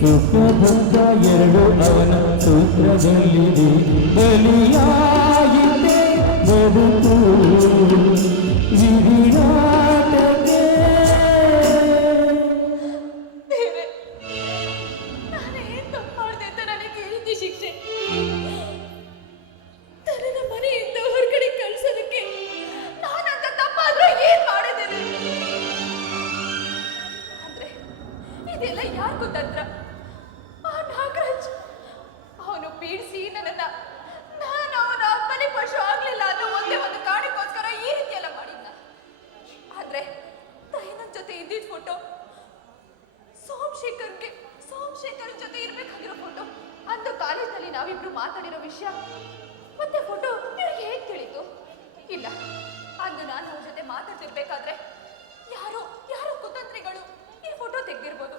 ಸುಖ ಎರಡು ಅವನ ಸೂತ್ರದಲ್ಲಿದೆ. ಬಲಿಯಾಗಿದೆ ಬದುಕು ತಂತ್ರ ಆ ನಾಗರಾಜ್, ಅವನು ಪೀಡಿಸಿ ನನ್ನನ್ನ, ನಾನು ಅವನ ಬಲಿ ಪಶು ಆಗ್ಲಿಲ್ಲ ಅದು ಒಂದೇ ಒಂದು ಕಾರಣಕ್ಕೋಸ್ಕರ ಈ ರೀತಿ ಎಲ್ಲ ಆದ್ರೆ ತಾಯಿನನ್ ಜೊತೆ ಇದ್ದಿದ್ದ ಫೋಟೋ ಸೋಮಶೇಖರ್ಗೆ ಸೋಮಶೇಖರ್ ಜೊತೆ ಇರ್ಬೇಕಾಗಿರೋ ಫೋಟೋ ಅಂದು ಕಾಲೇಜಲ್ಲಿ ನಾವಿಬ್ರು ಮಾತಾಡಿರೋ ವಿಷಯ, ಮತ್ತೆ ಫೋಟೋ ನಿನಗೆ ಹೇಗ್ ತಿಳಿತು? ಇಲ್ಲ, ಅಂದು ನಾನು ಅವ್ರ ಜೊತೆ ಮಾತಾಡ್ತಿರ್ಬೇಕಾದ್ರೆ ಯಾರೋ ಯಾರೋ ಕುತಂತ್ರಿಗಳು ಈ ಫೋಟೋ ತೆಗ್ದಿರ್ಬೋದು.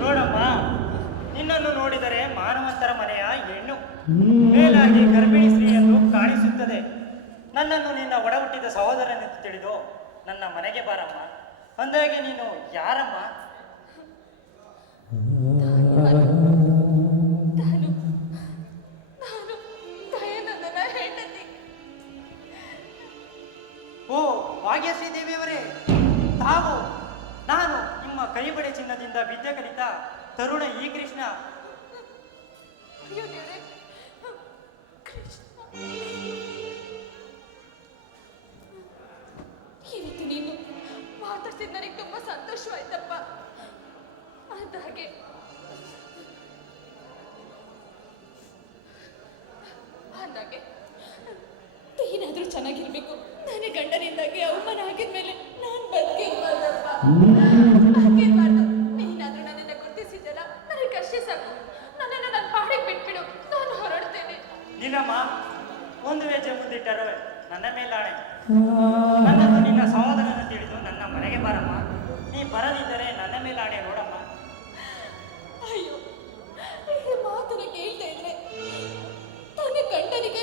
ನೋಡಮ್ಮ, ನಿನ್ನನ್ನು ನೋಡಿದರೆ ಮಾನವಂತರ ಮನೆಯ ಹೆಣ್ಣು. ಮೇಲಾಗಿ ಗರ್ಭಿಣಿ ಎಂದು ಕಾಣಿಸುತ್ತದೆ. ನನ್ನನ್ನು ನಿನ್ನ ಒಡಹುಟ್ಟಿದ ಸಹೋದರನೆಂದು ತಿಳಿದು ನನ್ನ ಮನೆಗೆ ಬಾರಮ್ಮ. ಅಂದಾಗೆ ನೀನು ಯಾರಮ್ಮ? ಭಾಗ್ಯಶ್ರೀ ದೇವಿಯವರೇ ತಾವು, ನಾನು ನಿಮ್ಮ ಕೈಬಡೆ ಚಿನ್ನದಿಂದ ವಿದ್ಯೆ ಕಲಿತ ತರುಣ ಈ ಕೃಷ್ಣ. ರೀತಿ ನೀನು ಮಾತಾಡ್ಸಿದ್ ನನಗೆ ತುಂಬಾ ಸಂತೋಷವಾಯ್ತಪ್ಪ. ಅಂದ ಹಾಗೆ ಅಂದಾಗೆ, ಏನಾದ್ರೂ ಚೆನ್ನಾಗಿರ್ಬೇಕು. ನನ್ನ ಗಂಡನಿಂದಾಗಿ ಅವಮಾನ ಆಗಿದ್ಮೇಲೆ ನಾನ್ ಬದುಕಿರ್ಬಾರ್ದಪ್ಪ ಬದುಕಿರ್ಬಾರ್ದು. ನೀನಾದ್ರೂ ನನ್ನನ್ನ ಗುರ್ತಿಸಿದ್ದಲ್ಲ ನನಗೆ ಕಷ್ಟ ಸಾಕು. ನನ್ನನ್ನು ನನ್ನ ಪಾಡಿಗೆ ಬಿಟ್ಬಿಡು. ನಾನು ಹೊರಡ್ತೇನೆ. ನಿನ್ನಮ್ಮ ಒಂದು ಹೆಜ್ಜೆ ಮುಂದಿಟ್ಟರು ನನ್ನ ಮೇಲಾಣೆ ನನ್ನನ್ನು ನಿನ್ನ ಸಹೋದರನ ತಿಳಿದು ನನ್ನ ಮನೆಗೆ ಬಾರಮ್ಮ. ನೀ ಬರದಿದ್ದರೆ ನನ್ನ ಮೇಲಾಣೆ ನೋಡಮ್ಮ. ಅಯ್ಯೋ ಈ ಮಾತನ್ನ ಕೇಳ್ತಾ ಇದ್ರೆ ತನ್ನ ಗಂಡನಿಗೆ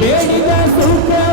Yeah, you guys, who?